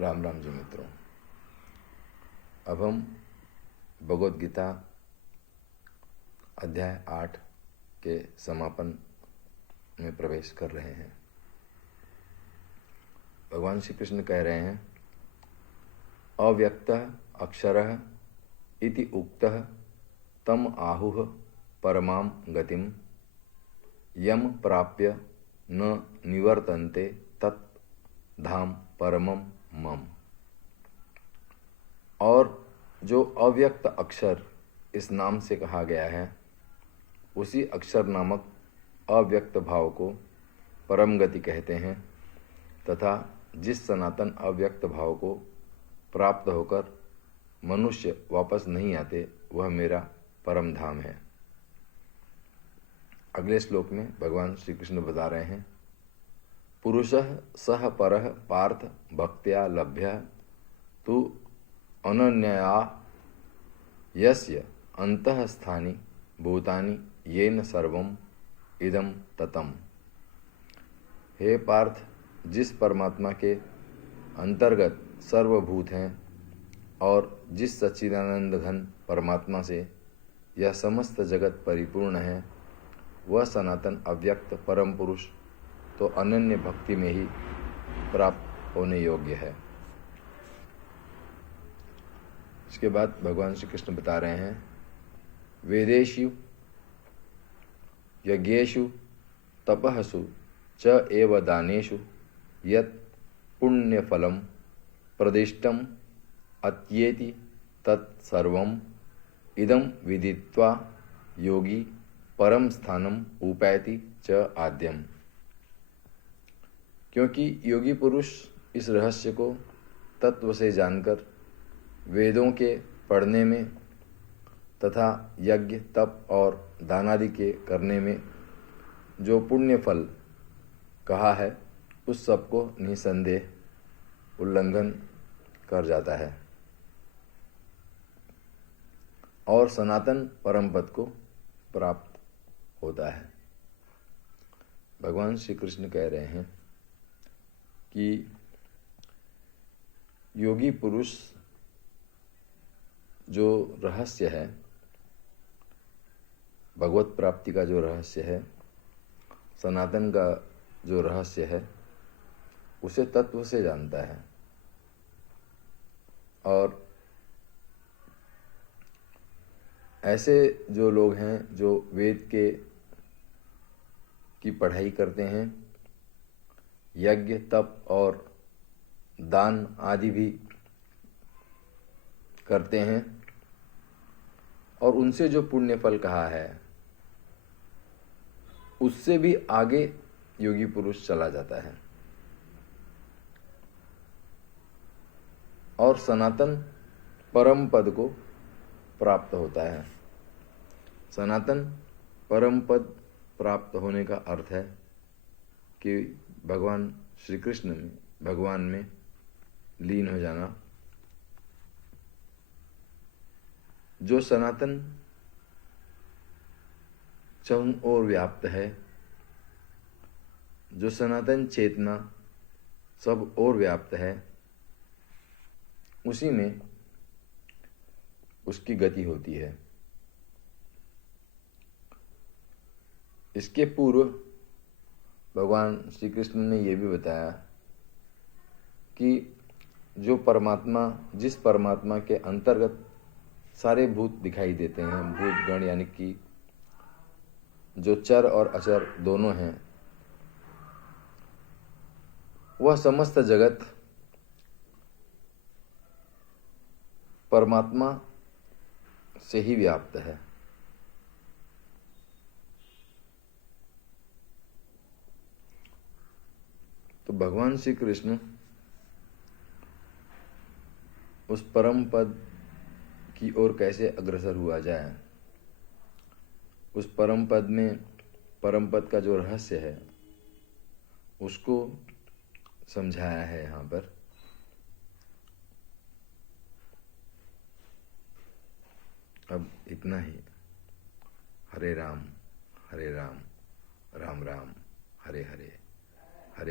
राम राम जी मित्रों। अब हम भगवद गीता अध्याय 8 के समापन में प्रवेश कर रहे हैं। भगवान श्री कृष्ण कह रहे हैं, अव्यक्तः अक्षरः इति उक्तः तम आहुः परमां गतिम यम प्राप्य न निवर्तन्ते तत् धाम परमं मम। और जो अव्यक्त अक्षर इस नाम से कहा गया है, उसी अक्षर नामक अव्यक्त भाव को परम गति कहते हैं तथा जिस सनातन अव्यक्त भाव को प्राप्त होकर मनुष्य वापस नहीं आते, वह मेरा परम धाम है। अगले श्लोक में भगवान श्री कृष्ण बता रहे हैं, पुरुषः सह परः पार्थ भक्त्या लभ्य तु अनन्यया यस्य अंतःस्थानि भूतानि येन सर्वम इदम ततम। हे पार्थ, जिस परमात्मा के अंतर्गत सर्वभूत हैं और जिस सच्चिदानंद घन परमात्मा से यह समस्त जगत परिपूर्ण है, वह सनातन अव्यक्त परम पुरुष तो अनन्य भक्ति में ही प्राप्त होने योग्य है। इसके बाद भगवान श्री कृष्ण बता रहे हैं, वेदेषु यज्ञेषु तपःसु च एव दानेषु यत् पुण्यफलं प्रदिष्टम् अत्येति तत् सर्वम् इदं विदित्वा योगी परम स्थानम उपैति च आद्यम। क्योंकि योगी पुरुष इस रहस्य को तत्व से जानकर वेदों के पढ़ने में तथा यज्ञ तप और दानादि के करने में जो पुण्य फल कहा है, उस सब को निसंदेह उल्लंघन कर जाता है और सनातन परम पद को प्राप्त होता है। भगवान श्री कृष्ण कह रहे हैं कि योगी पुरुष जो रहस्य है, भगवत प्राप्ति का जो रहस्य है, सनातन का जो रहस्य है, उसे तत्व से जानता है। और ऐसे जो लोग हैं जो वेद की पढ़ाई करते हैं, यज्ञ तप और दान आदि भी करते हैं, और उनसे जो पुण्य फल कहा है, उससे भी आगे योगी पुरुष चला जाता है और सनातन परम पद को प्राप्त होता है। सनातन परम पद प्राप्त होने का अर्थ है कि भगवान श्री कृष्ण में, भगवान में लीन हो जाना। जो सनातन चहुं ओर व्याप्त है, जो सनातन चेतना सब ओर व्याप्त है, उसी में उसकी गति होती है। इसके पूर्व भगवान श्री कृष्ण ने यह भी बताया कि जो परमात्मा, जिस परमात्मा के अंतर्गत सारे भूत दिखाई देते हैं, भूत गण यानी कि जो चर और अचर दोनों हैं, वह समस्त जगत परमात्मा से ही व्याप्त है। तो भगवान श्री कृष्ण उस परम पद की ओर कैसे अग्रसर हुआ जाए, उस परम पद में, परम पद का जो रहस्य है, उसको समझाया है यहाँ पर। अब इतना ही। हरे राम राम राम, हरे हरे।